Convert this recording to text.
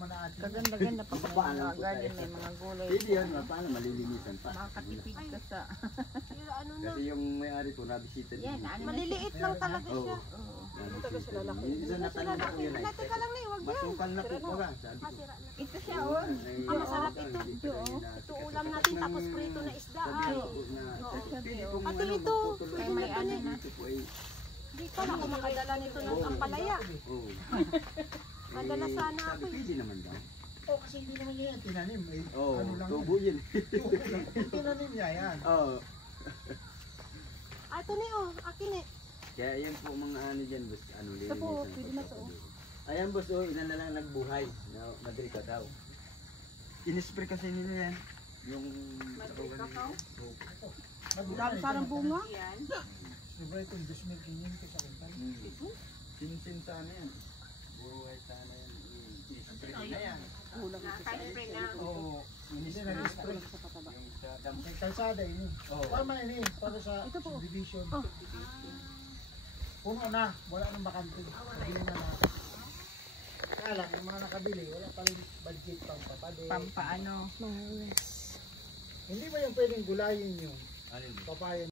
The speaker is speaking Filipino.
naman na atin. Kaganda-ganda pag may mga garden, may mga gulay. Hindi yan, paano malilinisan pa. Makakatipid ka sa... Kasi yung may-ari ko, nabisita din. Yan, ano Maliliit lang talaga siya. Oo. Nabisita din. Minsan natanong ko yun ay. Teka lang na, huwag yan. Masukal na po pala. Sabi ko. Masira na. Ito siya, oh. Ah, masarap ito. Ito ulam natin tapos prito na isda. Ay. Ate ito. Kaya may ano na. Di ka na ako makadala nito ng ampalaya. Oo. Madala sana ako. Pwede naman daw. Oh, kasi hindi naman niya yan tinanim. Eh, Oo, ano lang tubo yun. tinanim niya yan. Oo. Ah, ito ni oh. Akin eh. Kaya yan po mga ano dyan, boss. Ano, Ito po, lilinisan pwede na to. Ayan, boss, oh, ilan na lang nagbuhay. Madrika daw. Inispray kasi nila yan. Yung... Madrika ka? Dami Parang bunga. Siyempre ito, 2,500 sa kantan. Sinsin sana yan. Buhay sana yan. Inispray nila yan. Oo. Hindi na nag-spray. Yung sa dam. May kalsada ini. Para man ini, para sa subdivision. Puno na, wala nang bakante. Nabili na natin. Kaya lang, yung mga nakabili, wala pa rin budget pang papade. Pampaano. Hindi ba yung pwedeng gulayin yung Alin? papaya